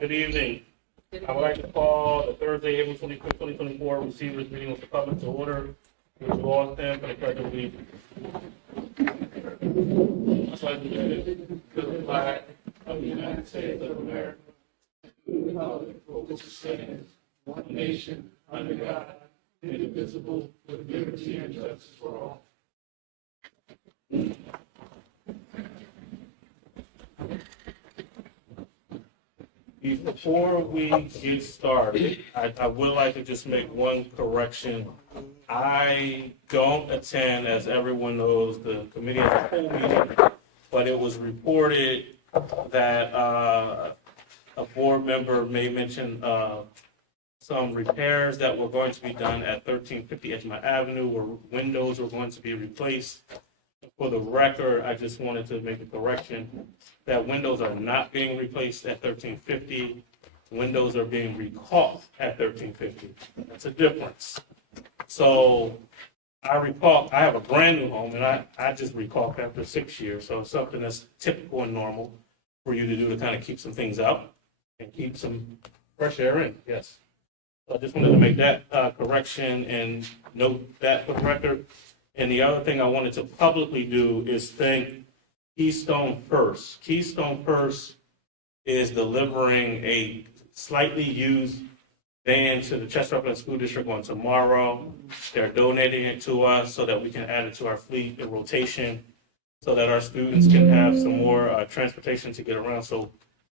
Good evening. I would like to call the Thursday, April 25th, 2024 Receivers Meeting with the public to order. Would you all stand for the pledge of allegiance? I pledge allegiance to the flag of the United States of America, to the republic for which it stands, one nation, under God, indivisible, with liberty and justice for all. Before we get started, I would like to just make one correction. I don't attend, as everyone knows, the committee as a whole meeting, but it was reported that a board member may mention some repairs that were going to be done at 1350 Edgemont Avenue, where windows were going to be replaced. For the record, I just wanted to make a correction that windows are not being replaced at 1350. Windows are being recaulked at 1350. That's a difference. So I have a brand new home, and I just recaulked after 6 years. So it's something that's typical and normal for you to do to kind of keep some things up and keep some fresh air in. Yes. So I just wanted to make that correction and note that for the record. And the other thing I wanted to publicly do is thank Keystone First. Keystone First is delivering a slightly used van to the Chester Upland School District on tomorrow. They're donating it to us so that we can add it to our fleet in rotation so that our students can have some more transportation to get around. So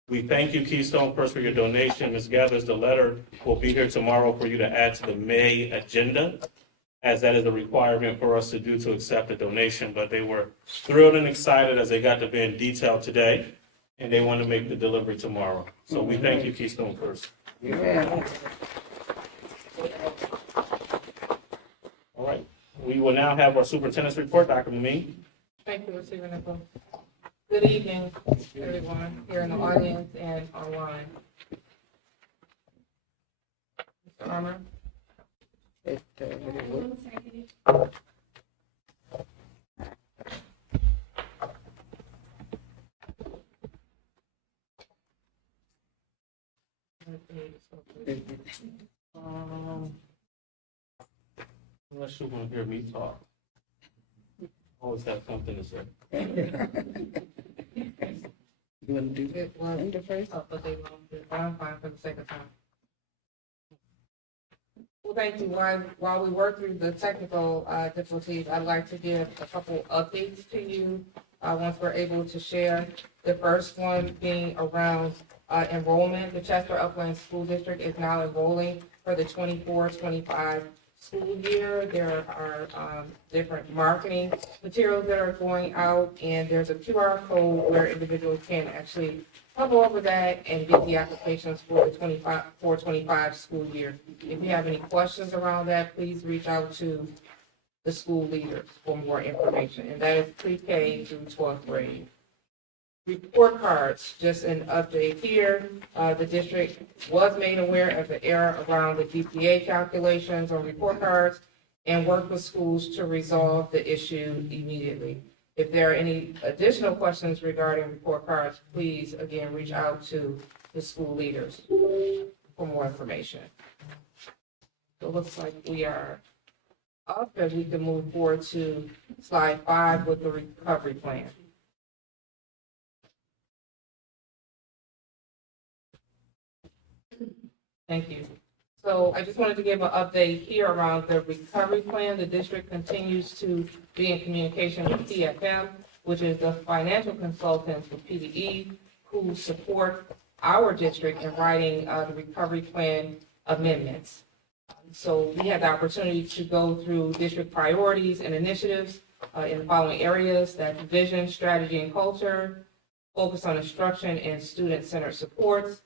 we thank you, Keystone First, for your donation. Ms. Gathers, the letter will be here tomorrow for you to add to the May agenda, as that is a requirement for us to do to accept a donation. But they were thrilled and excited as they got the van detailed today, and they want to make the delivery tomorrow. So we thank you, Keystone First. Yeah. All right, we will now have our superintendent's report. Dr. Mamie. Thank you, Mr. Superintendent. Good evening, everyone here in the audience and online. Mr. Armour? Unless you want to hear me talk. Always have something to say. You want to do It was, Linda first? but they won't do it. I'm fine for the sake of time. Well, thank you. While we work through the technical difficulties, I'd like to give a couple updates to you once we're able to share. The first one being around enrollment. The Chester Upland School District is now enrolling for the 24-25 school year. There are different marketing materials that are going out, and there's a QR code where individuals can actually hover over that and get the applications for the 24-25 school year. If you have any questions around that, please reach out to the school leaders for more information, and that is pre-K through 12th grade. Report cards, just an update here. The district was made aware of the error around the GPA calculations on report cards and worked with schools to resolve the issue immediately. If there are any additional questions regarding report cards, please, again, reach out to the school leaders for more information. So it looks like we are up, and we can move forward to slide 5 with the recovery plan. Thank you. So I just wanted to give an update here around the recovery plan. The district continues to be in communication with TFM, which is the financial consultants with PDE, who support our district in writing the recovery plan amendments. So we had the opportunity to go through district priorities and initiatives in the following areas: that's vision, strategy, and culture, focus on instruction and student-centered supports,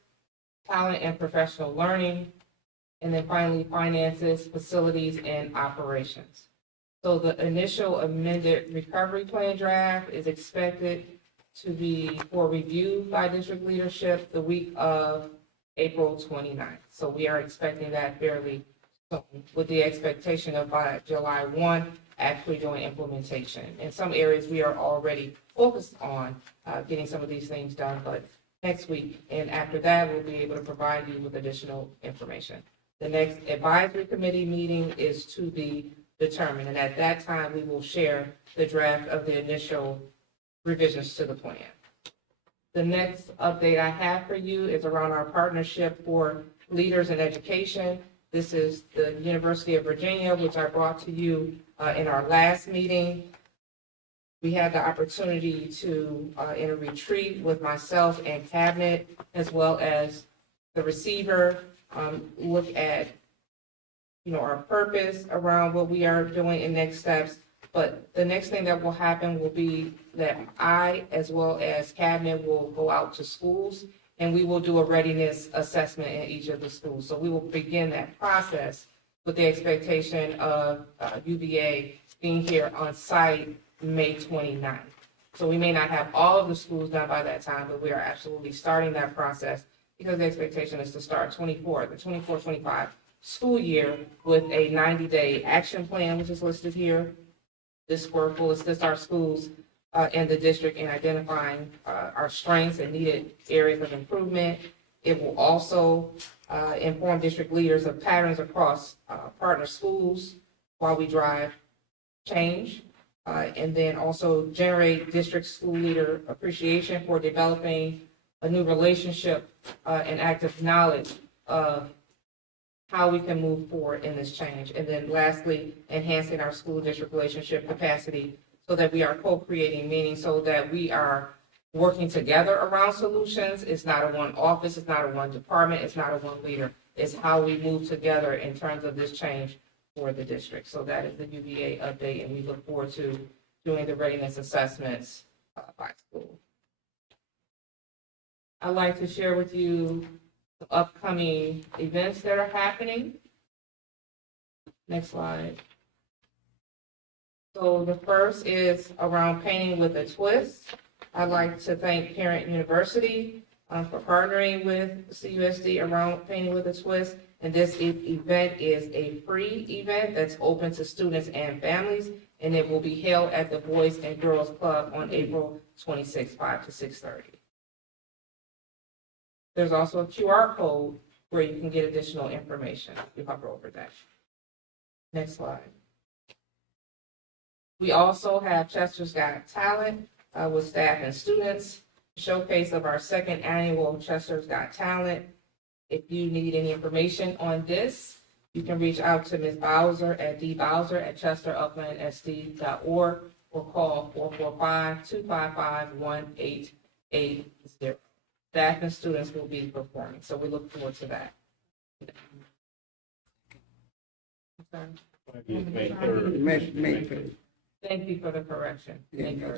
talent and professional learning, and then finally finances, facilities, and operations. So the initial amended recovery plan draft is expected to be for review by district leadership the week of April 29th. So we are expecting that fairly soon, with the expectation of by July 1 actually doing implementation. In some areas, we are already focused on getting some of these things done, but next week. And after that, we'll be able to provide you with additional information. The next advisory committee meeting is to be determined, and at that time, we will share the draft of the initial revisions to the plan. The next update I have for you is around our partnership for leaders in education. This is the University of Virginia, which I brought to you in our last meeting. We had the opportunity to, in a retreat with myself and cabinet, as well as the receiver, look at, our purpose around what we are doing and next steps. But the next thing that will happen will be that I, as well as cabinet, will go out to schools and we will do a readiness assessment in each of the schools. So we will begin that process with the expectation of UVA being here on site May 29th. So we may not have all of the schools done by that time, but we are absolutely starting that process because the expectation is to start the 24-25 school year with a 90-day action plan, which is listed here. This work will assist our schools and the district in identifying our strengths and needed areas of improvement. It will also inform district leaders of patterns across partner schools while we drive change, and then also generate district school leader appreciation for developing a new relationship and active knowledge of how we can move forward in this change. And then lastly, enhancing our school district relationship capacity so that we are co-creating, meaning so that we are working together around solutions. It's not a one office, it's not a one department, it's not a one leader. It's how we move together in terms of this change for the district. So that is the UVA update, and we look forward to doing the readiness assessments by school. I'd like to share with you the upcoming events that are happening. Next slide. So the first is around Painting with a Twist. I'd like to thank Parent University for partnering with CUSD around Painting with a Twist. And this event is a free event that's open to students and families, and it will be held at the Boys and Girls Club on April 26, 5 to 6:30. There's also a QR code where you can get additional information. You hover over that. Next slide. We also have Chester's Got Talent with staff and students, showcase of our second annual Chester's Got Talent. If you need any information on this, you can reach out to Ms. Bowser at dbowser@chesteruplandsd.org or call 445-255-1880. Staff and students will be performing, so we look forward to that. Okay. May 3rd. May 3rd. Thank you for the correction. Yeah, Thank May you.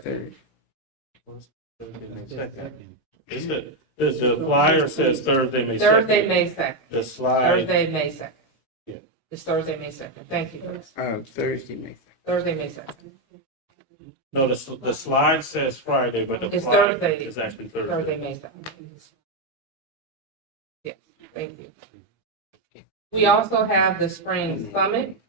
3rd. It's the flyer says Thursday, May 2nd. Thursday, May 2nd. The slide, Thursday, May 2nd. Yeah. It's Thursday, May 2nd. Thank you, Chris. Thursday, May 2nd. Thursday, May 2nd. no, the slide says Friday, but the It's flyer Thursday. is actually Thursday, Thursday. May 2nd. Yes, thank you. We also have the Spring Summit.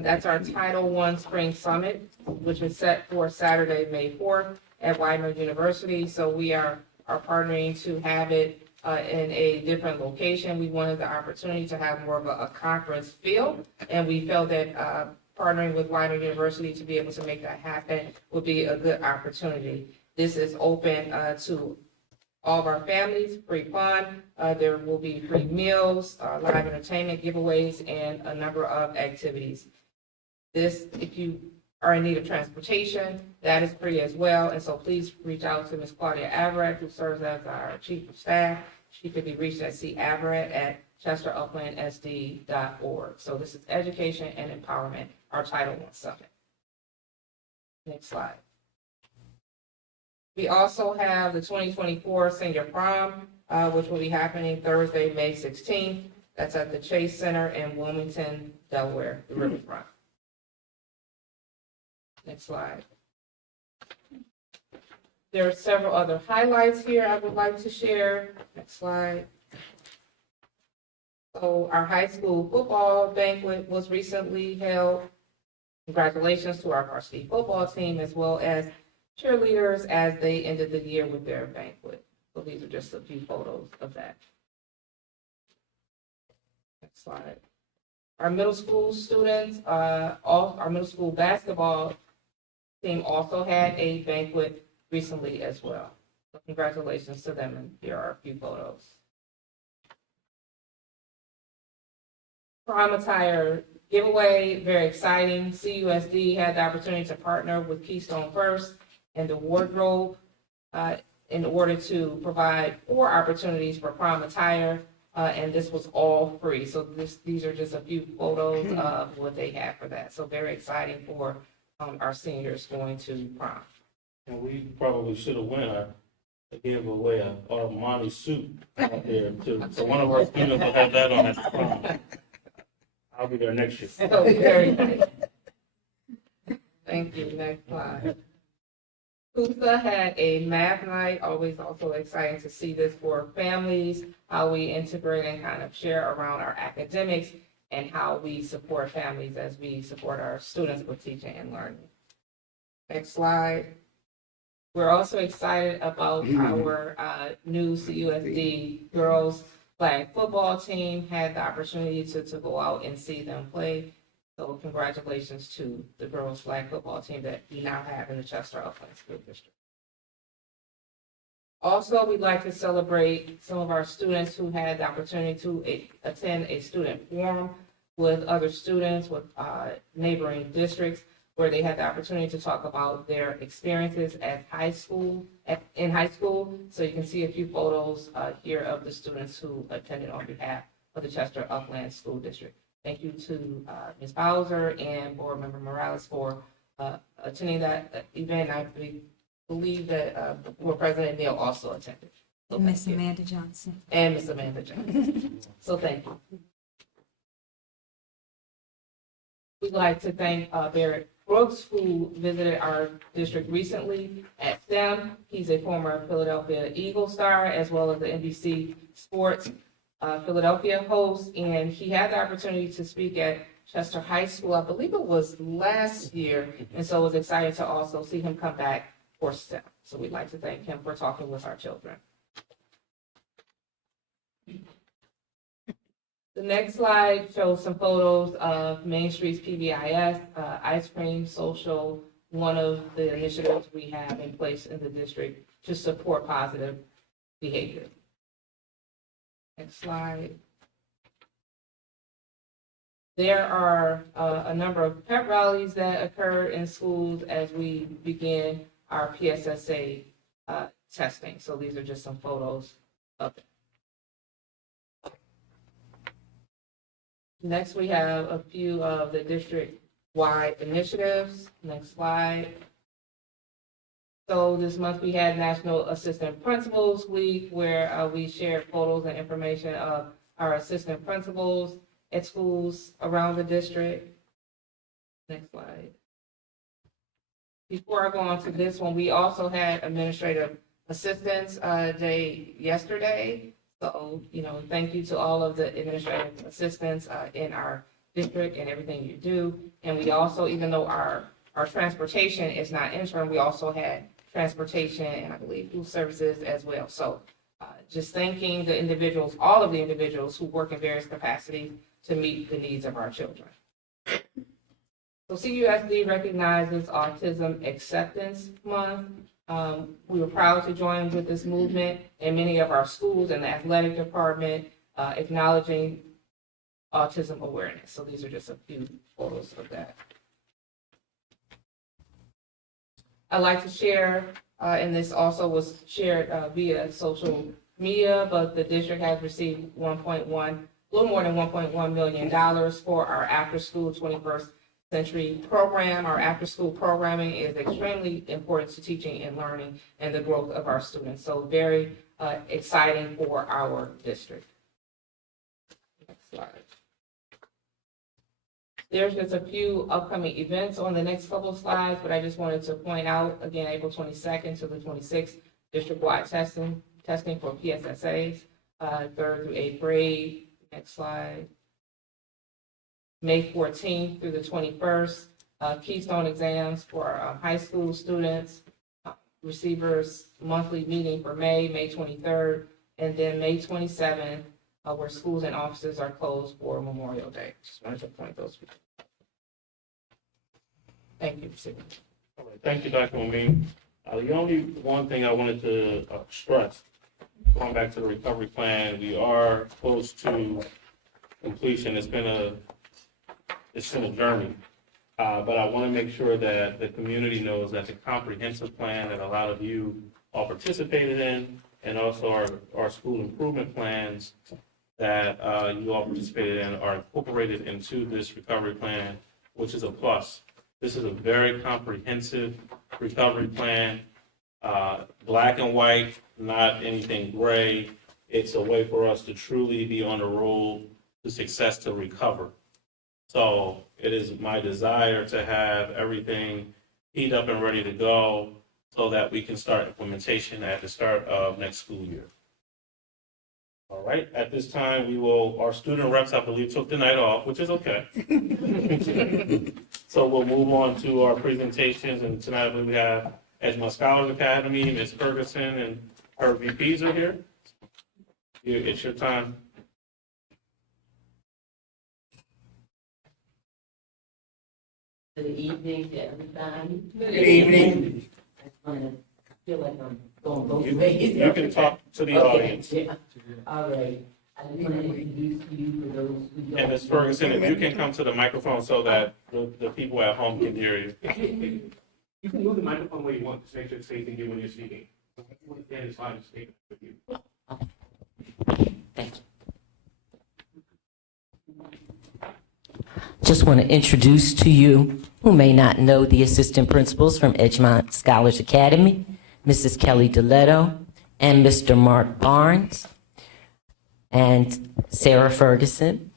That's our Title I Spring Summit, which is set for Saturday, May 4th at Widener University. So we are partnering to have it in a different location. We wanted the opportunity to have more of a conference feel, and we felt that partnering with Widener University to be able to make that happen would be a good opportunity. This is open to all of our families, free fun. There will be free meals, live entertainment giveaways, and a number of activities. This, if you are in need of transportation, that is free as well. And so please reach out to Ms. Claudia Averett, who serves as our chief of staff. She could be reached at caverett@chesteruplandsd.org. So this is education and empowerment, our Title I Summit. Next slide. We also have the 2024 Senior Prom, which will be happening Thursday, May 16th. That's at the Chase Center in Wilmington, Delaware, the riverfront. Next slide. There are several other highlights here I would like to share. Next slide. So our high school football banquet was recently held. Congratulations to our varsity football team as well as cheerleaders as they ended the year with their banquet. So these are just a few photos of that. Next slide. Our middle school students, our middle school basketball team also had a banquet recently as well. So congratulations to them, and here are a few photos. Prom attire giveaway, very exciting. CUSD had the opportunity to partner with Keystone First and the wardrobe in order to provide 4 opportunities for prom attire, and this was all free. So these are just a few photos of what they had for that. So very exciting for our seniors going to prom. And we probably should have went, I gave away a Armani suit out there to, so one of our students will have that on at the prom. I'll be there next year. So very nice. Thank you. Next slide. CUSA had a math night, always also exciting to see this for families, how we integrate and kind of share around our academics and how we support families as we support our students with teaching and learning. Next slide. We're also excited about our new CUSD girls flag football team. Had the opportunity to go out and see them play. So congratulations to the girls flag football team that we now have in the Chester Upland School District. Also, we'd like to celebrate some of our students who had the opportunity to attend a student forum with other students with neighboring districts, where they had the opportunity to talk about their experiences at in high school. So you can see a few photos here of the students who attended on behalf of the Chester Upland School District. Thank you to Ms. Bowser and Board Member Morales for attending that event. I believe that Board President Neal also attended. So And Miss thank you. Amanda Johnson. And Miss Amanda Johnson. So thank you. We'd like to thank Barrett Brooks, who visited our district recently at STEM. He's a former Philadelphia Eagle star, as well as the NBC Sports Philadelphia host, and he had the opportunity to speak at Chester High School, I believe it was last year, and so it was exciting to also see him come back for STEM. So we'd like to thank him for talking with our children. The next slide shows some photos of Main Street's PBIS, Ice Cream Social, one of the initiatives we have in place in the district to support positive behavior. Next slide. There are a number of pep rallies that occur in schools as we begin our PSSA testing. So these are just some photos of it. Next, we have a few of the district-wide initiatives. Next slide. So this month we had National Assistant Principals Week, where we shared photos and information of our assistant principals at schools around the district. Next slide. Before I go on to this one, we also had Administrative Assistants Day yesterday. So, thank you to all of the administrative assistants in our district and everything you do. And we also, even though our transportation is not interim, we also had transportation and I believe food services as well. So just thanking the individuals, all of the individuals who work in various capacities to meet the needs of our children. So CUSD recognizes Autism Acceptance Month. We were proud to join with this movement in many of our schools and the athletic department, acknowledging autism awareness. So these are just a few photos of that. I'd like to share, and this also was shared via social media, but the district has received a little more than $1.1 million for our after-school 21st century program. Our after-school programming is extremely important to teaching and learning and the growth of our students. So very exciting for our district. Next slide. There's just a few upcoming events on the next couple of slides, but I just wanted to point out, again, April 22nd to the 26th, district-wide testing for PSSAs, 3rd through 8th grade. Next slide. May 14th through the 21st, Keystone exams for high school students. receivers monthly meeting for May 23rd, and then May 27th, where schools and offices are closed for Memorial Day. Just wanted to point those. Thank you, Superintendent. All right, thank you, Dr. Amin. The only one thing I wanted to stress, going back to the recovery plan, we are close to completion. It's been a journey. But I want to make sure that the community knows that the comprehensive plan that a lot of you all participated in, and also our school improvement plans that you all participated in, are incorporated into this recovery plan, which is a plus. This is a very comprehensive recovery plan, black and white, not anything gray. It's a way for us to truly be on the road to success to recover. So it is my desire to have everything teed up and ready to go so that we can start implementation at the start of next school year. All right, at this time, our student reps, I believe, took the night off, which is okay. So we'll move on to our presentations, and tonight we have Edgemont Scholars Academy, Ms. Ferguson, and her VPs are here. It's your time. Good evening to everybody. Good evening. I feel like I'm going both ways. You can talk to the audience. Yeah. All right. I just want to introduce you for those who don't. And Ms. Ferguson, if you can come to the microphone so that the people at home can hear you. You can move the microphone where you want, just make sure it's facing you when you're speaking. If you want to stand, it's fine, just take it with you. Thank you. Just want to introduce to you, who may not know, the assistant principals from Edgemont Scholars Academy, Mrs. Kelly DeLetto and Mr. Mark Barnes and Sarah Ferguson.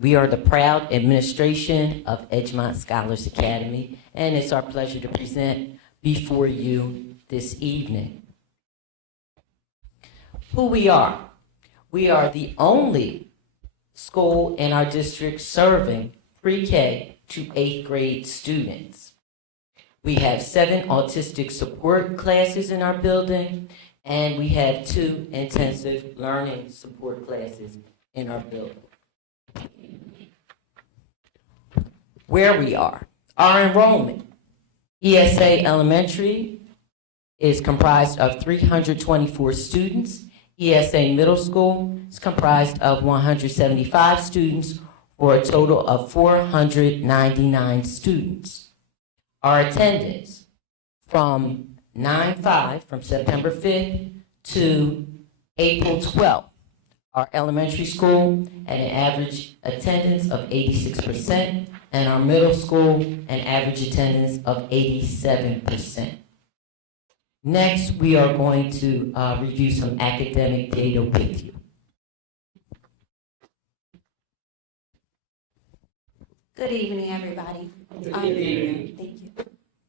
We are the proud administration of Edgemont Scholars Academy, and it's our pleasure to present before you this evening. Who we are. We are the only school in our district serving pre-K to 8th grade students. We have 7 autistic support classes in our building, and we have 2 intensive learning support classes in our building. Where we are, our enrollment. ESA Elementary is comprised of 324 students. ESA Middle School is comprised of 175 students for a total of 499 students. Our attendance from 9/5, from September 5th to April 12th, our elementary school had an average attendance of 86%, and our middle school an average attendance of 87%. Next, we are going to review some academic data with you. Good evening, everybody. Good evening. Thank you.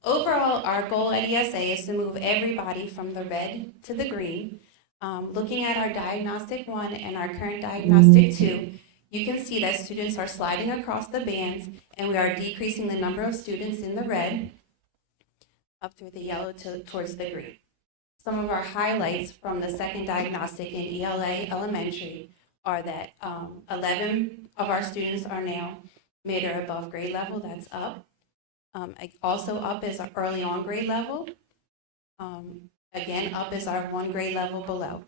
Overall, our goal at ESA is to move everybody from the red to the green. Looking at our Diagnostic 1 and our current Diagnostic 2, you can see that students are sliding across the bands, and we are decreasing the number of students in the red up through the yellow towards the green. Some of our highlights from the second diagnostic in ELA Elementary are that 11 of our students are now mid or above grade level. That's up. Also up is our early on grade level. Again, up is our 1 grade level below.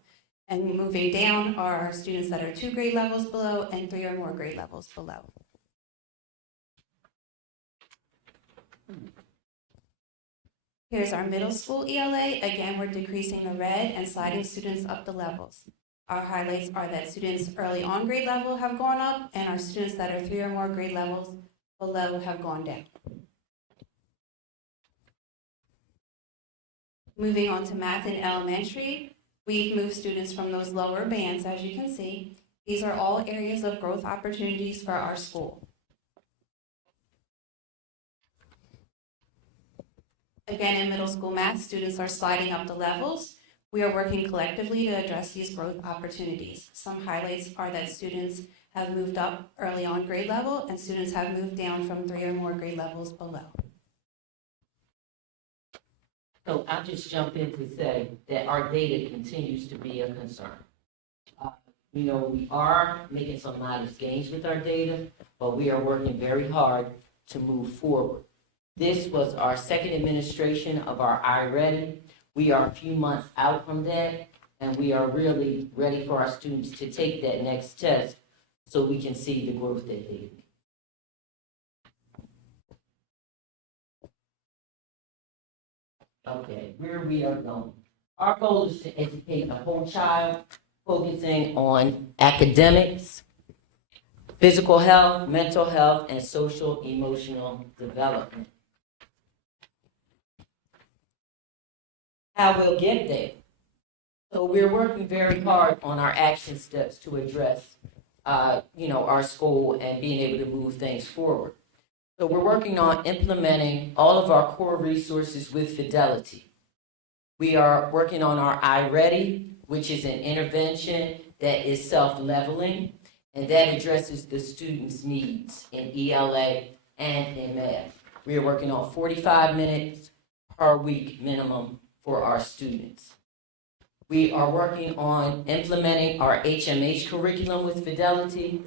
And moving down are our students that are 2 grade levels below and 3 or more grade levels below. Here's our middle school ELA. Again, we're decreasing the red and sliding students up the levels. Our highlights are that students early on grade level have gone up, and our students that are 3 or more grade levels below have gone down. Moving on to math in elementary, we've moved students from those lower bands, as you can see. These are all areas of growth opportunities for our school. Again, in middle school math, students are sliding up the levels. We are working collectively to address these growth opportunities. Some highlights are that students have moved up early on grade level, and students have moved down from 3 or more grade levels below. So I'll just jump in to say that our data continues to be a concern. We are making some modest gains with our data, but we are working very hard to move forward. This was our second administration of our iReady. We are a few months out from that, and we are really ready for our students to take that next test so we can see the growth that they need. Okay, where we are going. Our goal is to educate the whole child, focusing on academics, physical health, mental health, and social emotional development. How we'll get there. So we're working very hard on our action steps to address, our school and being able to move things forward. So we're working on implementing all of our core resources with fidelity. We are working on our iReady, which is an intervention that is self-leveling, and that addresses the students' needs in ELA and in math. We are working on 45 minutes per week minimum for our students. We are working on implementing our HMH curriculum with fidelity.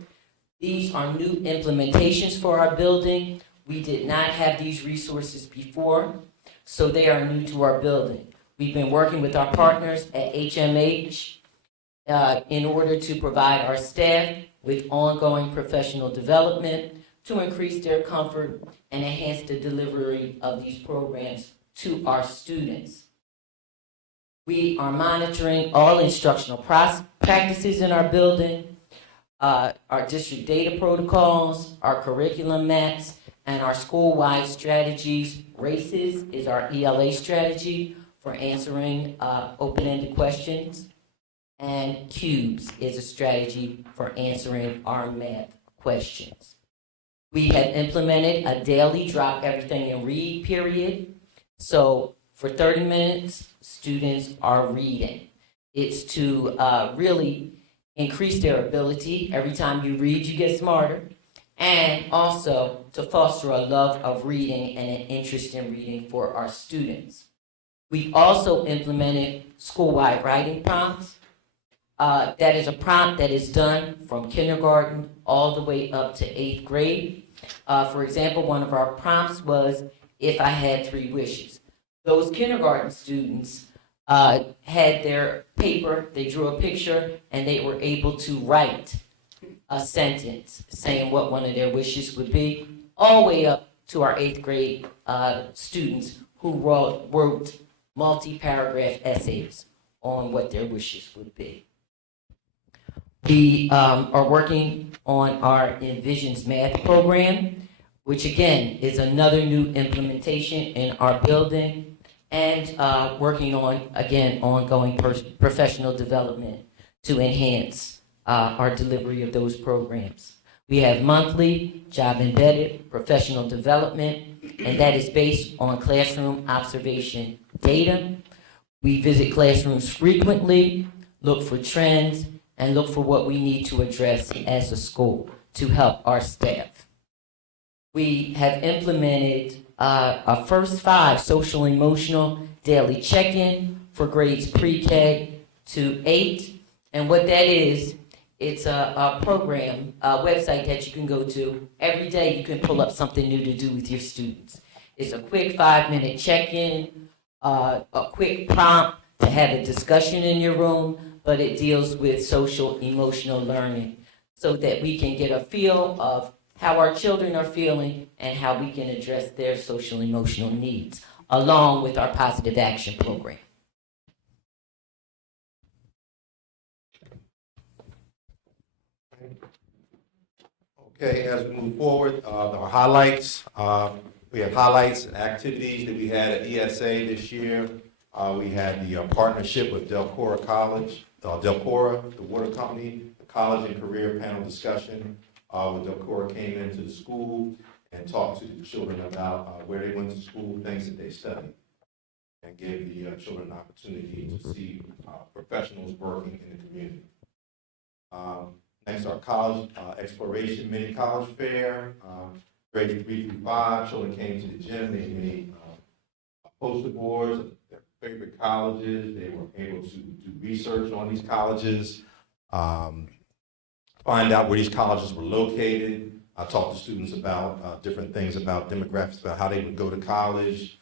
These are new implementations for our building. We did not have these resources before, so they are new to our building. We've been working with our partners at HMH in order to provide our staff with ongoing professional development to increase their comfort and enhance the delivery of these programs to our students. We are monitoring all instructional practices in our building, our district data protocols, our curriculum maps, and our school-wide strategies. RACES is our ELA strategy for answering open-ended questions, and CUBES is a strategy for answering our math questions. We have implemented a daily drop everything and read period. So for 30 minutes, students are reading. It's to really increase their ability. Every time you read, you get smarter. And also to foster a love of reading and an interest in reading for our students. We've also implemented school-wide writing prompts. That is a prompt that is done from kindergarten all the way up to 8th grade. For example, one of our prompts was, if I had 3 wishes. Those kindergarten students had their paper, they drew a picture, and they were able to write a sentence saying what one of their wishes would be, all the way up to our 8th grade students who wrote multi-paragraph essays on what their wishes would be. We are working on our Envisions Math program, which again is another new implementation in our building, and working on, again, ongoing professional development to enhance our delivery of those programs. We have monthly job-embedded professional development, and that is based on classroom observation data. We visit classrooms frequently, look for trends, and look for what we need to address as a school to help our staff. We have implemented our first 5 social emotional daily check-in for grades pre-K to 8. And what that is, it's a program, a website that you can go to. Every day you can pull up something new to do with your students. It's a quick 5-minute check-in, a quick prompt to have a discussion in your room, but it deals with social emotional learning so that we can get a feel of how our children are feeling and how we can address their social emotional needs, along with our positive action program. Okay, as we move forward, our highlights. We have highlights and activities that we had at ESA this year. We had the partnership with Delcora College, Delcora, the water company, the college and career panel discussion. Where Delcora came into the school and talked to the children about where they went to school, things that they studied, and gave the children an opportunity to see professionals working in the community. Next, our college exploration mini college fair. Grades 3 through 5, children came to the gym. They made poster boards, favorite colleges. They were able to do research on these colleges, find out where these colleges were located. I talked to students about different things about demographics, about how they would go to college.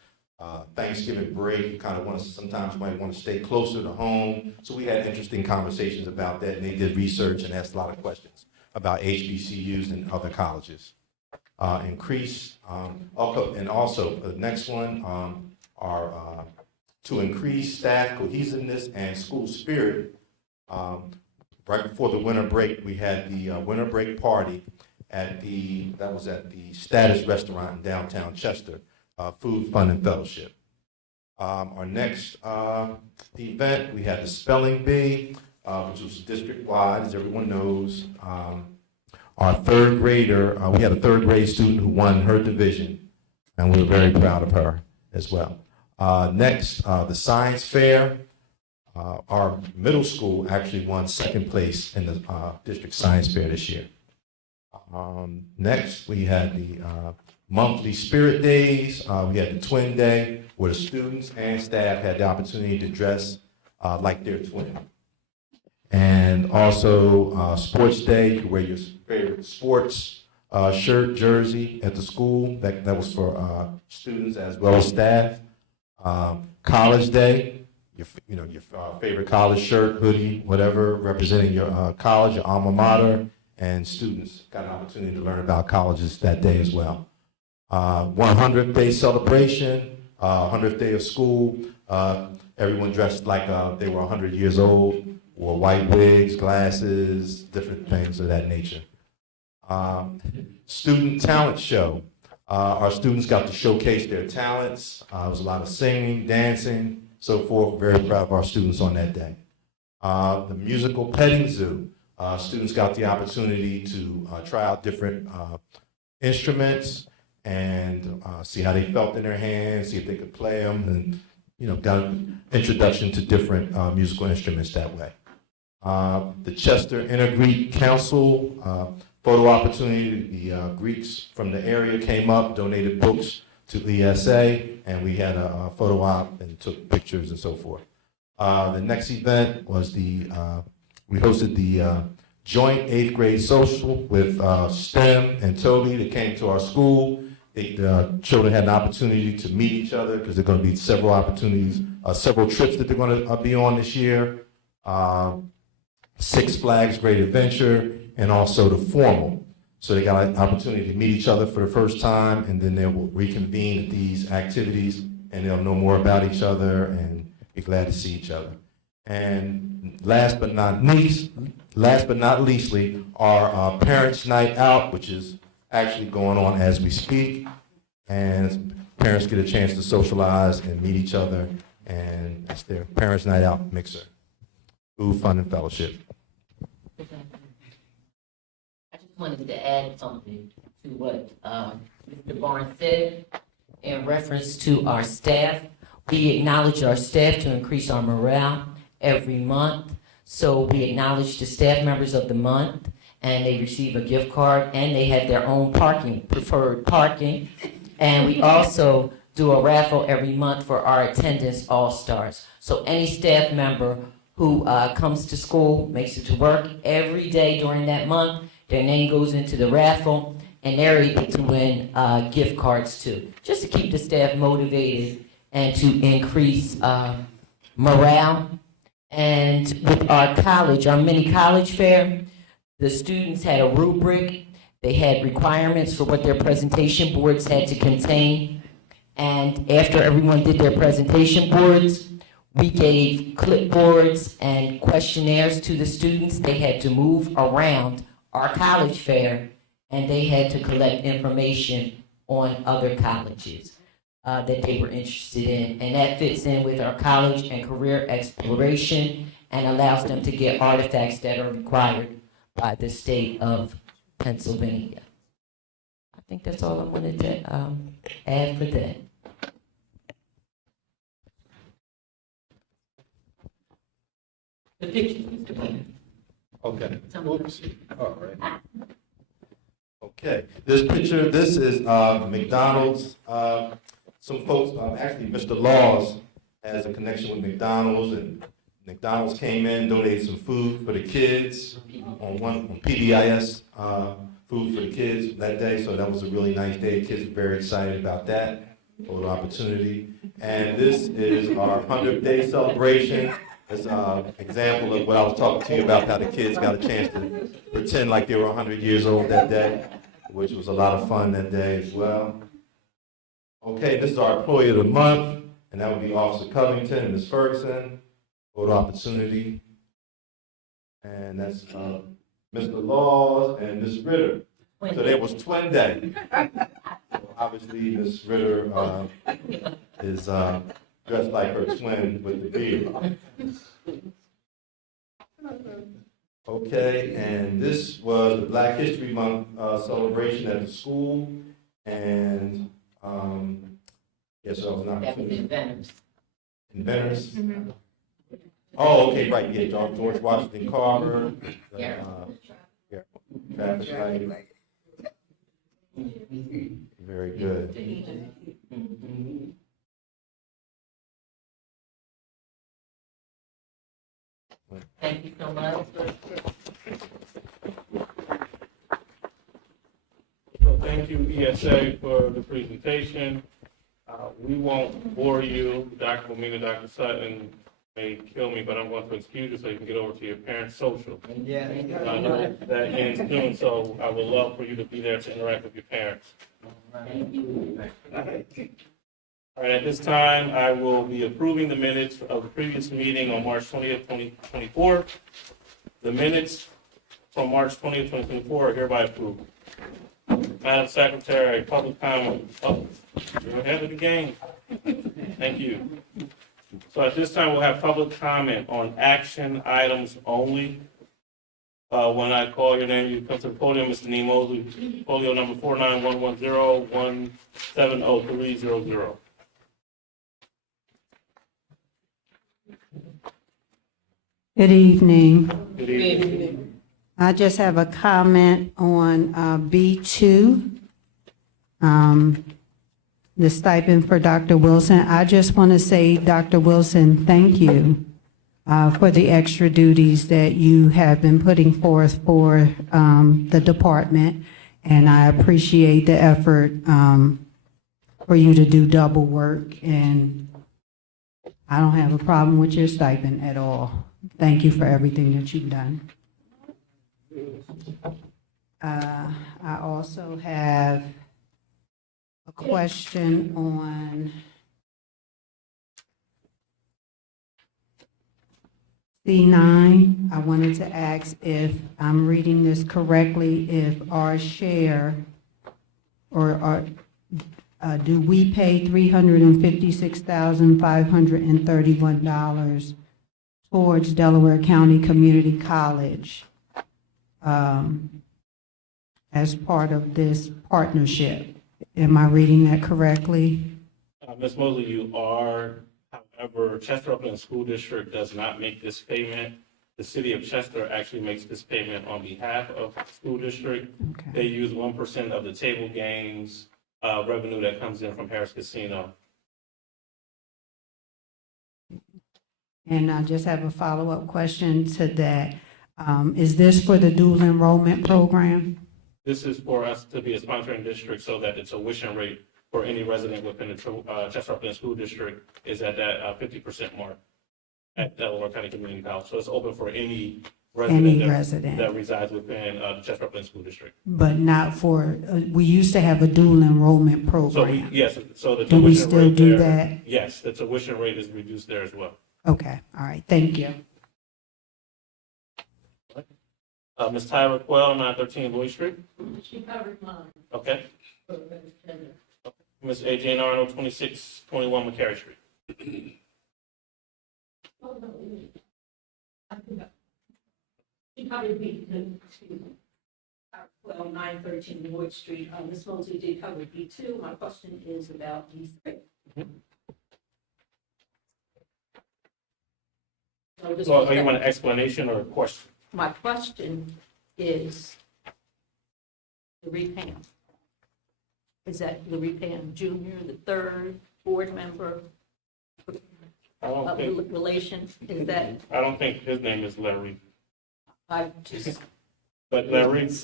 Thanksgiving break, you kind of want to, sometimes you might want to stay closer to home. So we had interesting conversations about that, and they did research and asked a lot of questions about HBCUs and other colleges. And also the next one are to increase staff cohesiveness and school spirit. Right before the winter break, we had the winter break party that was at the Status Restaurant in downtown Chester, Food, Fun, and Fellowship. Our next event, we had the Spelling Bee, which was district-wide, as everyone knows. Our third grader, we had a third grade student who won her division, and we were very proud of her as well. Next, the science fair. Our middle school actually won second place in the district science fair this year. Next, we had the monthly spirit days. We had the twin day where the students and staff had the opportunity to dress like their twin. And also sports day, you could wear your favorite sports shirt, jersey at the school. That was for students as well as staff. College day, your favorite college shirt, hoodie, whatever, representing your college, your alma mater, and students got an opportunity to learn about colleges that day as well. 100th day celebration, 100th day of school. Everyone dressed like they were 100 years old, wore white wigs, glasses, different things of that nature. Student talent show. Our students got to showcase their talents. There was a lot of singing, dancing, so forth. Very proud of our students on that day. The musical petting zoo. Students got the opportunity to try out different instruments and see how they felt in their hands, see if they could play them, and got an introduction to different musical instruments that way. The Chester Inter-Greek Council photo opportunity. The Greeks from the area came up, donated books to ESA, and we had a photo op and took pictures and so forth. The next event was we hosted the joint 8th grade social with STEM and Toby that came to our school. The children had an opportunity to meet each other because there are going to be several opportunities, several trips that they're going to be on this year. Six Flags Great Adventure, and also the formal. So they got an opportunity to meet each other for the first time, and then they will reconvene at these activities, and they'll know more about each other and be glad to see each other. And last but not leastly, our Parents' Night Out, which is actually going on as we speak, and parents get a chance to socialize and meet each other, and it's their Parents' Night Out mixer. Food, Fun, and Fellowship. I just wanted to add something to what Mr. Barnes said in reference to our staff. We acknowledge our staff to increase our morale every month. So we acknowledge the staff members of the month, and they receive a gift card, and they have their own preferred parking. And we also do a raffle every month for our attendance all-stars. So any staff member who comes to school, makes it to work every day during that month, their name goes into the raffle, and they're able to win gift cards too, just to keep the staff motivated and to increase morale. And with our college, our mini college fair, the students had a rubric. They had requirements for what their presentation boards had to contain. And after everyone did their presentation boards, we gave clipboards and questionnaires to the students. They had to move around our college fair, and they had to collect information on other colleges that they were interested in. And that fits in with our college and career exploration and allows them to get artifacts that are required by the state of Pennsylvania. I think that's all I wanted to add for that. The picture, Mr. Mayor. Okay. Oops. All right. Okay. This picture, this is McDonald's. Some folks, actually, Mr. Laws has a connection with McDonald's, and McDonald's came in, donated some food for the kids on PBIS, food for the kids that day, so that was a really nice day. Kids were very excited about that, for the opportunity. And this is our 100th day celebration. It's an example of what I was talking to you about, how the kids got a chance to pretend like they were 100 years old that day, which was a lot of fun that day as well. Okay, this is our employee of the month, and that would be Officer Covington and Ms. Ferguson. Photo opportunity. And that's Mr. Laws and Ms. Ritter. So there was twin day. So obviously, Ms. Ritter is dressed like her twin with the beard. Okay, and this was the Black History Month celebration at the school. And yes, that was an opportunity. Inventors. Mm-hmm. Oh, okay, right, yeah, George Washington Carver. Yeah, traffic light. Very good. Thank you so much. So thank you, ESA, for the presentation. We won't bore you. Dr. Momina, Dr. Sutton may kill me, but I'm going to excuse you so you can get over to your parents' social. Yeah. I know that ends soon, so I would love for you to be there to interact with your parents. Thank you. All right, at this time, I will be approving the minutes of the previous meeting on March 20th, 2024. The minutes from March 20th, 2024 are hereby approved. Madam Secretary, public comment. Oh, you're ahead of the game. Thank you. So at this time, we'll have public comment on action items only. When I call your name, you come to the podium, Mr. Nee Mosley, folio number 49110170300. Good evening. Good evening. I just have a comment on B2, the stipend for Dr. Wilson. I just want to say, Dr. Wilson, thank you for the extra duties that you have been putting forth for the department, and I appreciate the effort for you to do double work, and I don't have a problem with your stipend at all. Thank you for everything that you've done. I also have a question on C9. I wanted to ask if I'm reading this correctly, if our share or do we pay $356,531 towards Delaware County Community College as part of this partnership? Am I reading that correctly? Ms. Mosley, you are. However, Chester Upland School District does not make this payment. The city of Chester actually makes this payment on behalf of the school district. Okay. They use 1% of the table games revenue that comes in from Harris Casino. And I just have a follow-up question to that. Is this for the dual enrollment program? This is for us to be a sponsoring district so that the tuition rate for any resident within the Chester Upland School District is at that 50% mark at Delaware County Community College. So it's open for any resident that resides within the Chester Upland School District. But not for, we used to have a dual enrollment So program. yes, so the Do we tuition still rate do there. that? Yes, the tuition rate is reduced there as well. Okay, all right, thank you. Ms. Tyra Quell, 913 Lloyd Street. She covered mine. Okay. Ms. A. Jane Arnold, 2621 McCary Street. She covered B2, well, 913 Ward Street. Ms. Mosley did cover B2. My question is about B3. So this So was you want an explanation or a question? My question is the repayment. Is that the repayment junior, the third board member? I don't think, relation? Is that, I don't think his name is Larry. I just, But Larry is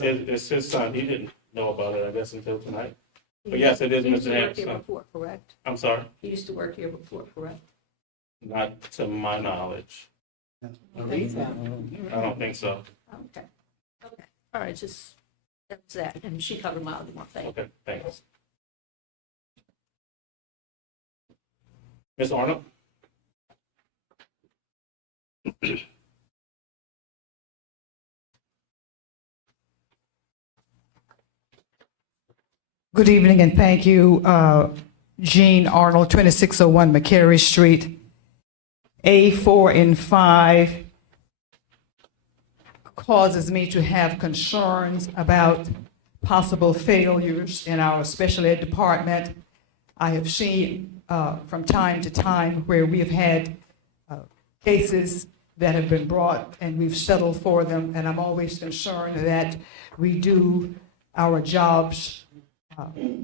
his son. He didn't know about it, I guess, until tonight. But yes, it is he used Mr. to work Hammond's here son. before, correct? I'm sorry, He used to work here before, correct? not to my knowledge. I don't think so. Okay, okay, all right, just, that's that, and she covered my other one, thank you. Okay, thanks. Ms. Arnold? Good evening and thank you. Jean Arnold, 2601 McCary Street. A4 and 5 causes me to have concerns about possible failures in our special ed department. I have seen from time to time where we have had cases that have been brought and we've settled for them, and I'm always concerned that we do our jobs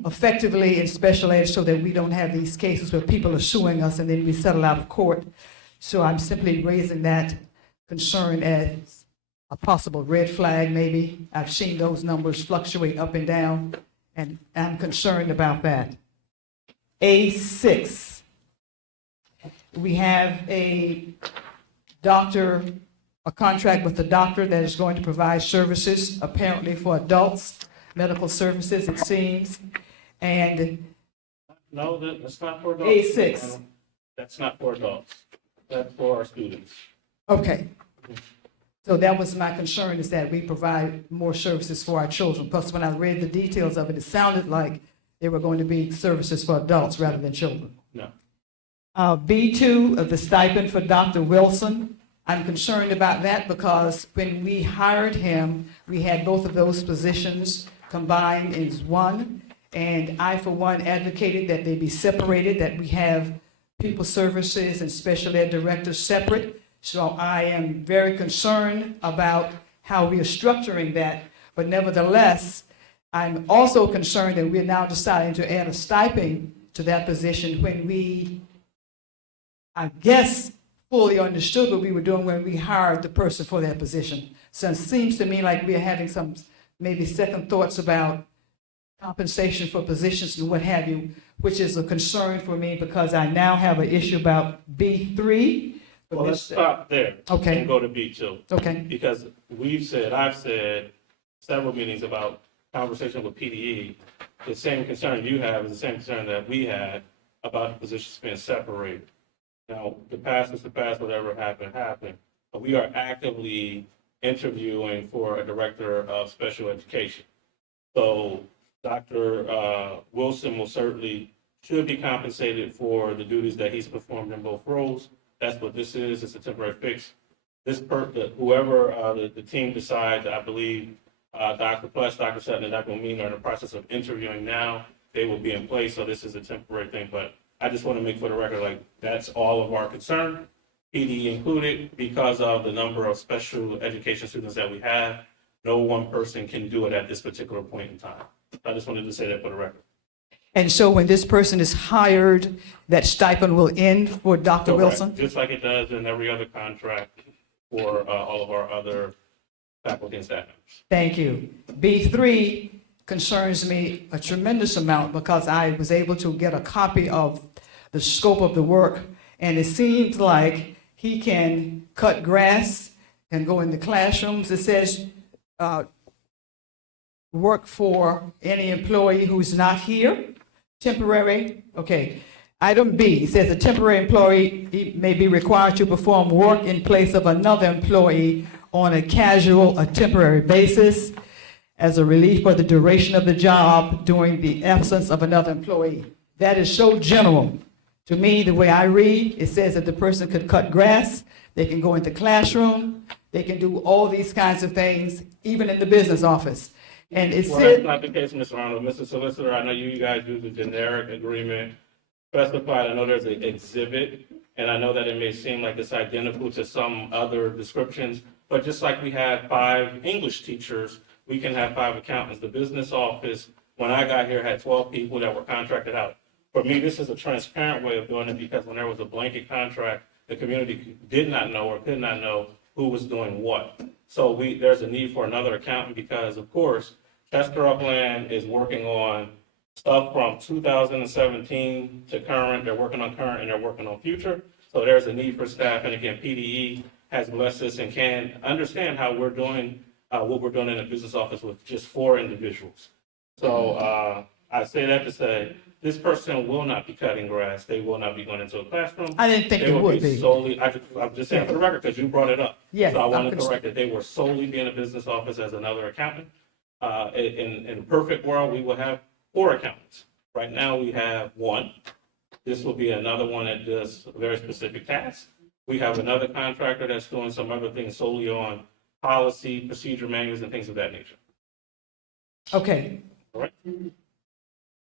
effectively in special ed so that we don't have these cases where people are suing us and then we settle out of court. So I'm simply raising that concern as a possible red flag, maybe. I've seen those numbers fluctuate up and down, and I'm concerned about that. A6, we have a doctor, a contract with a doctor that is going to provide services, apparently for adults, medical services, it seems. And No, that's not for adults. A6. That's not for adults. That's for our students. okay. So that was my concern, is that we provide more services for our children. Plus, when I read the details of it, it sounded like they were going to be services for adults rather than children. No. B2 of the stipend for Dr. Wilson, I'm concerned about that because when we hired him, we had both of those positions combined as one. And I, for one, advocated that they be separated, that we have people services and special ed directors separate. So I am very concerned about how we are structuring that. But nevertheless, I'm also concerned that we're now deciding to add a stipend to that position when we, I guess, fully understood what we were doing when we hired the person for that position. So it seems to me like we're having some maybe second thoughts about compensation for positions and what have you, which is a concern for me because I now have an issue about B3. Well, let's stop there. Okay. And go to B2. Okay, Because I've said several meetings about conversation with PDE. The same concern you have is the same concern that we had about the positions being separated. Now, the past is the past, whatever happened, happened. But we are actively interviewing for a director of special education. So Dr. Wilson should be compensated for the duties that he's performed in both roles. That's what this is. It's a temporary fix. Whoever the team decides, I believe Dr. Plush, Dr. Sutton, and Dr. Momin are in the process of interviewing now. They will be in place, so this is a temporary thing. But I just want to make for the record, like, that's all of our concern, PD included, because of the number of special education students that we have. No one person can do it at this particular point in time. I just wanted to say that for the record. and so when this person is hired, that stipend will end for Dr. Correct. Wilson? Just like it does in every other contract for all of our other faculty and staff members. Thank you. B3 concerns me a tremendous amount because I was able to get a copy of the scope of the work, and it seems like he can cut grass and go in the classrooms. It says work for any employee who's not here, temporary. Okay. Item B says a temporary employee may be required to perform work in place of another employee on a casual or temporary basis as a relief for the duration of the job during the absence of another employee. That is so general. To me, the way I read, it says that the person could cut grass, they can go into classroom, they can do all these kinds of things, even in the business office. And it Well, that's said, not the case, Mr. Arnold. Mr. Solicitor, I know you guys use a generic agreement specified. I know there's an exhibit, and I know that it may seem like it's identical to some other descriptions, but just like we had 5 English teachers, we can have 5 accountants. The business office, when I got here, had 12 people that were contracted out. For me, this is a transparent way of doing it because when there was a blanket contract, the community did not know or could not know who was doing what. So there's a need for another accountant because, of course, Chester Upland is working on stuff from 2017 to current. They're working on current and they're working on future. So there's a need for staff. And again, PDE has blessed us and can understand how we're doing what we're doing in a business office with just 4 individuals. So I say that to say this person will not be cutting grass. They will not be going into a classroom. I didn't think They it will would be be. solely, I'm just saying for the record, because you brought it up. Yes, So I want I'm to cons- correct that they were solely be in a business office as another accountant. In a perfect world, we will have 4 accountants. Right now, we have 1. This will be another one that does a very specific tasks. We have another contractor that's doing some other things solely on policy, procedure manuals, and things of that nature. Okay. All right.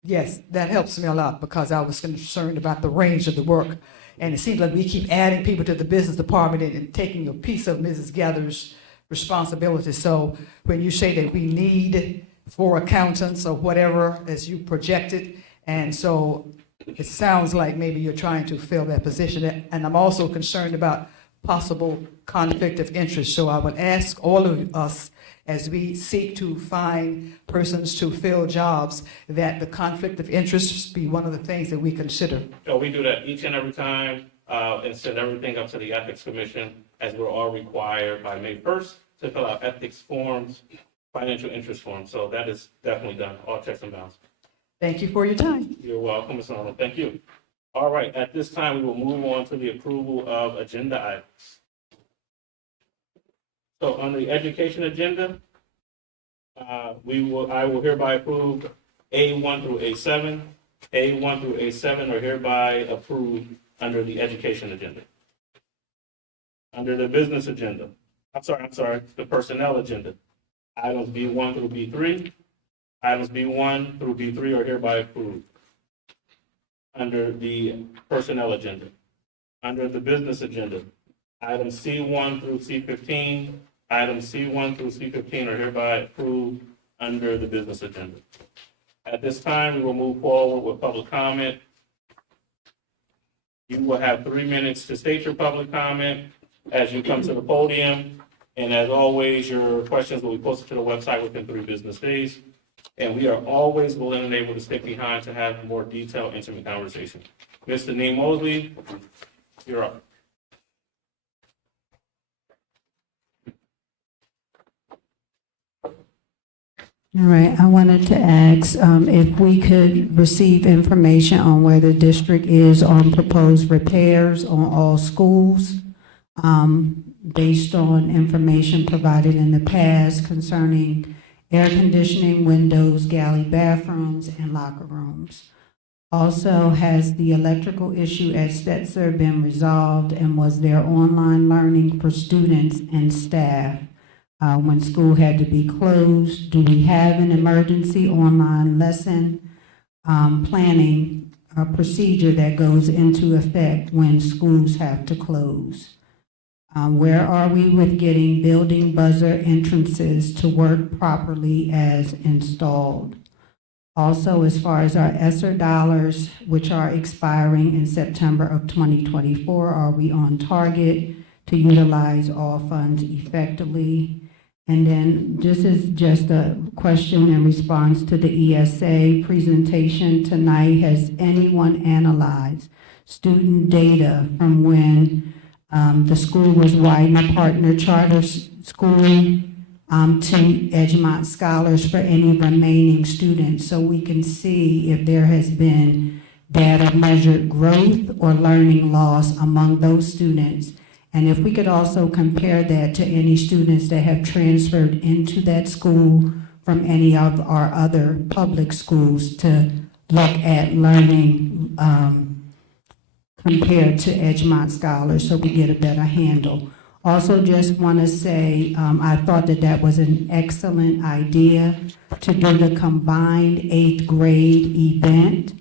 Yes, that helps me a lot because I was concerned about the range of the work. And it seems like we keep adding people to the business department and taking a piece of Mrs. Gather's responsibility. So when you say that we need 4 accountants or whatever as you projected, and so it sounds like maybe you're trying to fill that position. And I'm also concerned about possible conflict of interest. So I would ask all of us as we seek to find persons to fill jobs, that the conflict of interest be one of the things that we consider. So we do that each and every time and send everything up to the Ethics Commission as we're all required by May 1st to fill out ethics forms, financial interest forms. So that is definitely done, all checks and balances. Thank you for your time. You're welcome, Ms. Arnold. Thank you. All right, at this time, we will move on to the approval of agenda items. So on the education agenda, I will hereby approve A1 through A7. A1 through A7 are hereby approved under the education agenda. Under the business agenda, I'm sorry, the personnel agenda. Items B1 through B3. Items B1 through B3 are hereby approved. Under the personnel agenda. Under the business agenda, items C1 through C15, items C1 through C15 are hereby approved under the business agenda. At this time, we will move forward with public comment. You will have 3 minutes to state your public comment as you come to the podium. And as always, your questions will be posted to the website within 3 business days. And we are always willing and able to stick behind to have more detailed, intimate conversation. Mr. Neil Mosley, you're up. All right, I wanted to ask if we could receive information on where the district is on proposed repairs on all schools, based on information provided in the past concerning air conditioning, windows, galley bathrooms, and locker rooms. Also, has the electrical issue at Stetzer been resolved, and was there online learning for students and staff when school had to be closed? Do we have an emergency online lesson planning procedure that goes into effect when schools have to close? Where are we with getting building buzzer entrances to work properly as installed? Also, as far as our ESSER dollars, which are expiring in September of 2024, are we on target to utilize all funds effectively? And then this is just a question in response to the ESA presentation tonight. Has anyone analyzed student data from when the school was Widener Partner Charter School to Edgemont Scholars for any remaining students, so we can see if there has been data measured growth or learning loss among those students? And if we could also compare that to any students that have transferred into that school from any of our other public schools to look at learning compared to Edgemont Scholars, so we get a better handle. Also, just want to say, I thought that was an excellent idea to do the combined 8th grade event,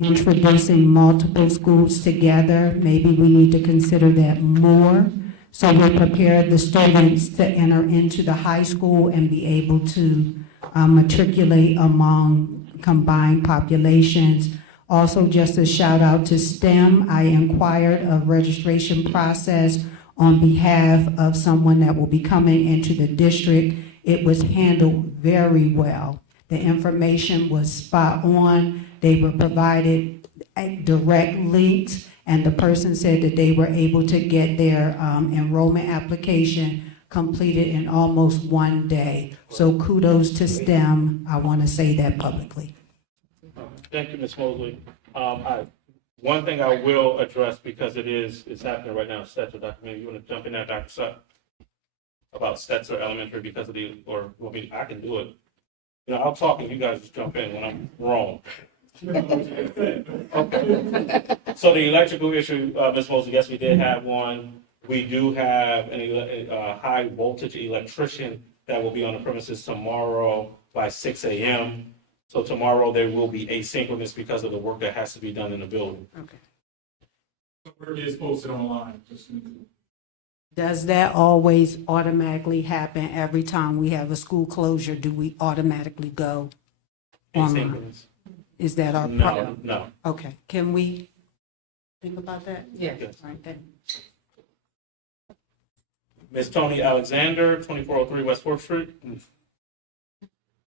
introducing multiple schools together. Maybe we need to consider that more, so we prepare the students to enter into the high school and be able to matriculate among combined populations. Also, just a shout out to STEM. I inquired of registration process on behalf of someone that will be coming into the district. It was handled very well. The information was spot on. They were provided direct links, and the person said that they were able to get their enrollment application completed in almost one day. So kudos to STEM. I want to say that publicly. Thank you, Ms. Mosley. One thing I will address, because it's happening right now, Stetzer, Dr. Maybe you want to jump in there, Dr. Sutton? About Stetzer Elementary because of I can do it. I'll talk and you guys just jump in when I'm wrong. Okay. So the electrical issue, Ms. Mosley, yes, we did have one. We do have a high voltage electrician that will be on the premises tomorrow by 6 a.m. So tomorrow there will be asynchronous because of the work that has to be done in the building. Okay. Where it is posted online, just. Does that always automatically happen every time we have a school closure? Do we automatically go online? Asynchronous. Is that our problem? No. Okay, can we think about that? Yes. Yes. All right, then. Ms. Tony Alexander, 2403 West 4th Street?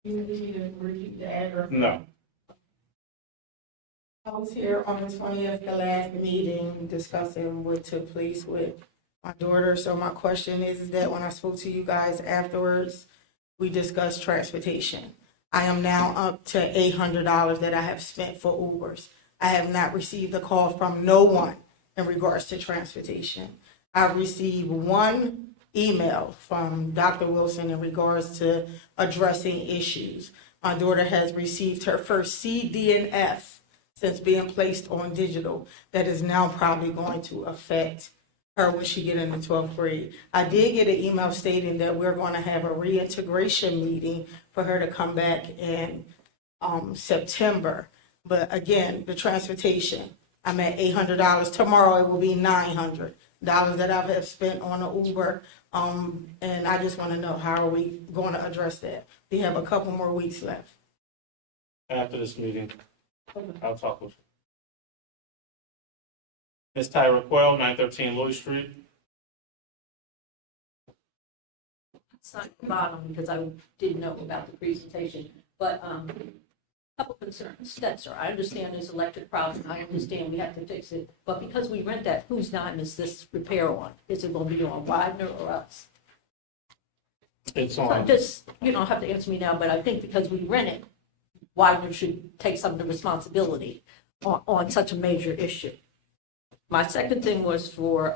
You need to repeat the address. No. I was here on the 20th, the last meeting, discussing what took place with my daughter. So my question is that when I spoke to you guys afterwards, we discussed transportation. I am now up to $800 that I have spent for Ubers. I have not received a call from no one in regards to transportation. I've received one email from Dr. Wilson in regards to addressing issues. My daughter has received her first C, D, and F since being placed on digital. That is now probably going to affect her when she get in the 12th grade. I did get an email stating that we're going to have a reintegration meeting for her to come back in September. But again, the transportation, I'm at $800. Tomorrow it will be $900 that I have spent on an Uber. And I just want to know, how are we going to address that? We have a couple more weeks left. After this meeting, I'll talk with you. Ms. Tyra Quell, 913 Lloyd Street. It's not the bottom because I didn't know about the presentation, but couple concerns. Stetzer, I understand there's electric problem. I understand we have to fix it, but because we rent that, whose dime is this repair on? Is it going to be on Widener or us? It's So on. just, you don't have to answer me now, but I think because we rent it, Widener should take some of the responsibility on such a major issue. My second thing was for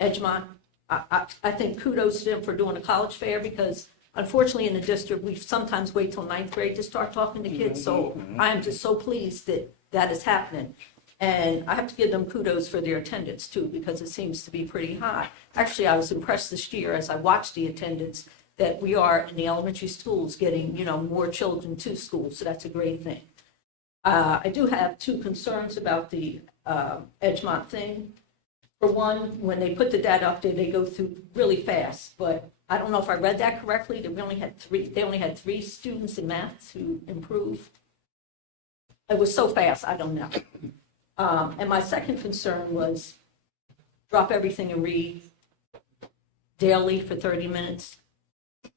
Edgemont. I think kudos to them for doing a college fair, because unfortunately in the district, we sometimes wait till 9th grade to start talking to kids. So I am just so pleased that that is happening. And I have to give them kudos for their attendance too, because it seems to be pretty high. Actually, I was impressed this year as I watched the attendance that we are in the elementary schools getting, more children to school. So that's a great thing. I do have two concerns about the Edgemont thing. For one, when they put the data up there, they go through really fast, but I don't know if I read that correctly. They only had three students in math to improve. It was so fast, I don't know. And my second concern was drop everything and read daily for 30 minutes.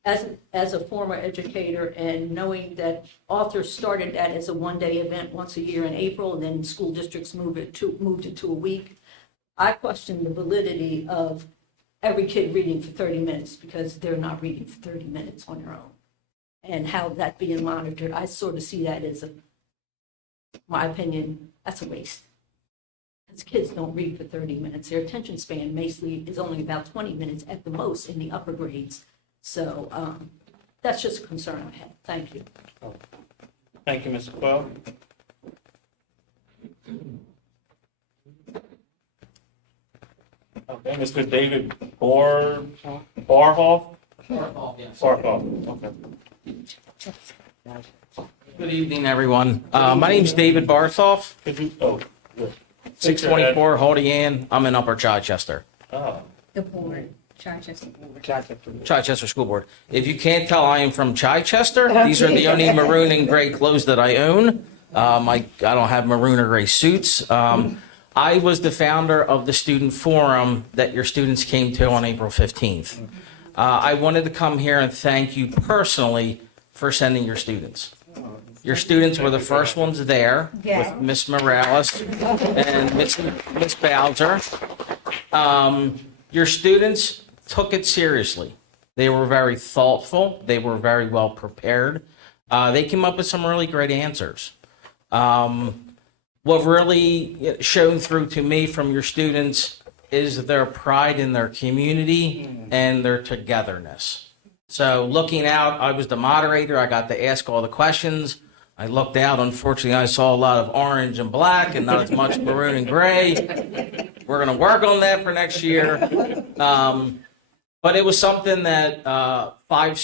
As a former educator, and knowing that authors started that as a one-day event once a year in April, and then school districts moved it to a week, I question the validity of every kid reading for 30 minutes, because they're not reading for 30 minutes on their own. And how that being monitored, I sort of see that as my opinion, that's a waste. Because kids don't read for 30 minutes. Their attention span basically is only about 20 minutes at the most in the upper grades. So that's just a concern I had. Thank you. Thank you, Ms. Quell. Okay, Mr. David Barhoff? Barhoff, okay. Good evening, everyone. My name's David Barthoff, Could you, good. 624 Haldie Ann. I'm in Upper Chichester, Oh, The board, Chichester Board. Chichester School Board. If you can't tell, I am from Chichester. These are the only maroon and gray clothes that I own. I don't have maroon or gray suits. I was the founder of the student forum that your students came to on April 15th. I wanted to come here and thank you personally for sending your students. Your students were the first ones there with Miss Morales and Miss Bowser. Your students took it seriously. They were very thoughtful. They were very well prepared. They came up with some really great answers. What really shone through to me from your students is their pride in their community and their togetherness. So looking out, I was the moderator. I got to ask all the questions. I looked out. Unfortunately, I saw a lot of orange and black and not as much maroon and gray. We're going to work on that for next year. But it was something that five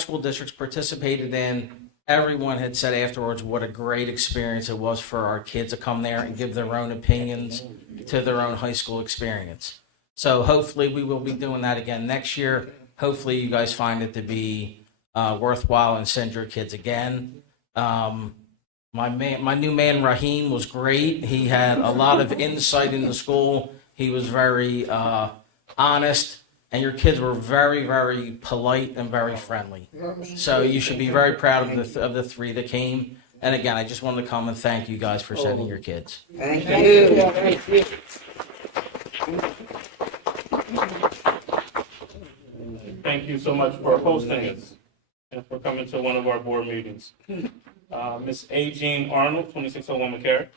school districts participated in. Everyone had said afterwards what a great experience it was for our kids to come there and give their own opinions to their own high school experience. So hopefully we will be doing that again next year. Hopefully you guys find it to be worthwhile and send your kids again. My new man Raheem was great. He had a lot of insight in the school. He was very honest. And your kids were very, very polite and very friendly. So you should be very proud of the three that came. And again, I just wanted to come and thank you guys for sending your kids. Thank you. Thank you so much for hosting us and for coming to one of our board meetings. Ms. A. Jean Arnold, 2601 McCarran.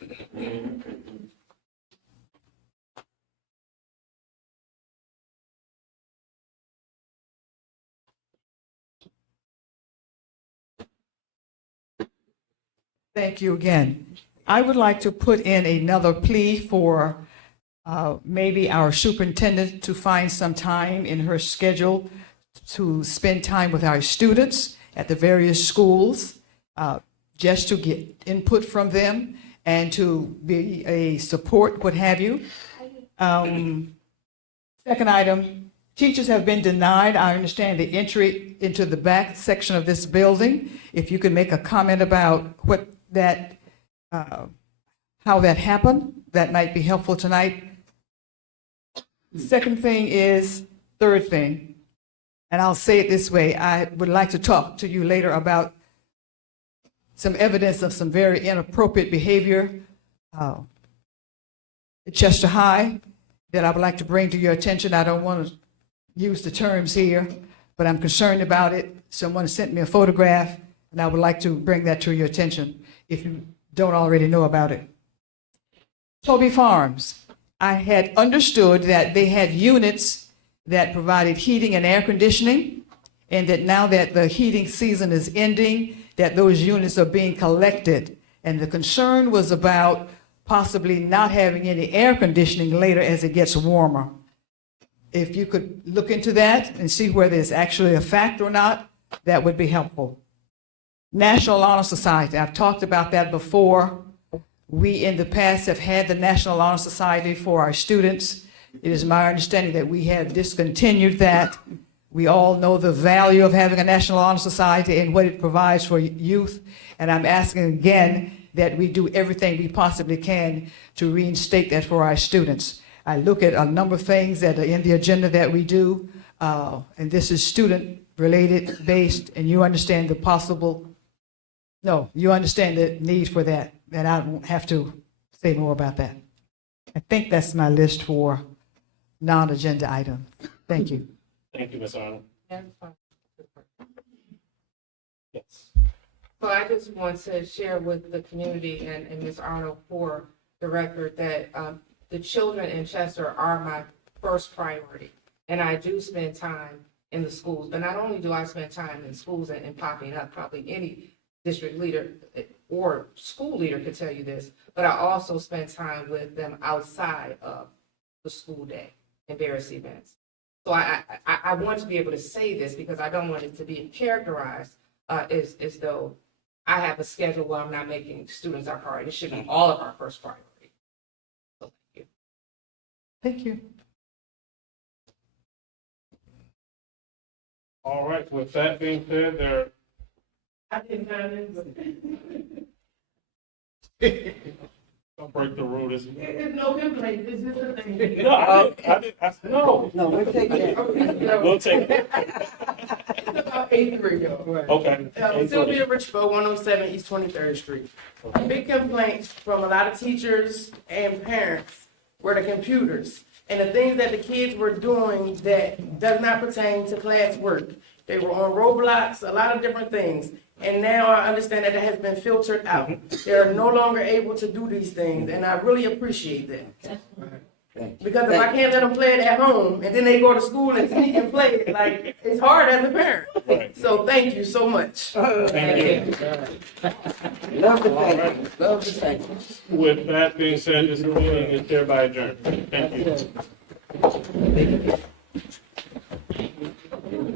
Thank you again. I would like to put in another plea for maybe our superintendent to find some time in her schedule to spend time with our students at the various schools, just to get input from them and to be a support, what have you. Second item, teachers have been denied, I understand, the entry into the back section of this building. If you could make a comment about what that, how that happened, that might be helpful tonight. Third thing, and I'll say it this way, I would like to talk to you later about some evidence of some very inappropriate behavior at Chester High that I would like to bring to your attention. I don't want to use the terms here, but I'm concerned about it. Someone sent me a photograph, and I would like to bring that to your attention if you don't already know about it. Toby Farms, I had understood that they had units that provided heating and air conditioning, and that now that the heating season is ending, that those units are being collected. And the concern was about possibly not having any air conditioning later as it gets warmer. If you could look into that and see whether it's actually a fact or not, that would be helpful. National Honor Society, I've talked about that before. We in the past have had the National Honor Society for our students. It is my understanding that we have discontinued that. We all know the value of having a National Honor Society and what it provides for youth. And I'm asking again that we do everything we possibly can to reinstate that for our students. I look at a number of things that are in the agenda that we do, and this is student-related based, and you understand you understand the need for that, and I won't have to say more about that. I think that's my list for non-agenda items. Thank you. Thank you, Ms. Arnold. Yes. So I just want to share with the community and Ms. Arnold for the record that the children in Chester are my first priority. And I do spend time in the schools, but not only do I spend time in schools and popping up, probably any district leader or school leader could tell you this, but I also spend time with them outside of the school day and various events. So I want to be able to say this because I don't want it to be characterized as though I have a schedule where I'm not making students our priority. It should be all of our first priority. So thank you. Thank you. All right, with that being said, there, I didn't have it, but Don't break the rule this week. It's no complaint, it's just a thing. No, no. No, we're taking it. We'll take it. It's about A3, y'all. Okay. Sylvia Richfield, 107 East 23rd Street. Big complaints from a lot of teachers and parents were the computers and the things that the kids were doing that does not pertain to classwork. They were on Roblox, a lot of different things. And now I understand that it has been filtered out. They're no longer able to do these things, and I really appreciate that. Because if I can't let them play it at home, and then they go to school and sneak and play it, like, it's hard as a parent. Right. So thank you so much. Thank you. Love the thank you. Love the thank you. With that being said, this meeting is hereby adjourned. Thank you.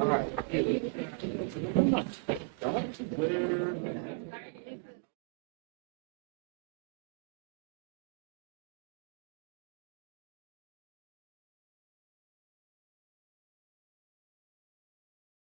All right.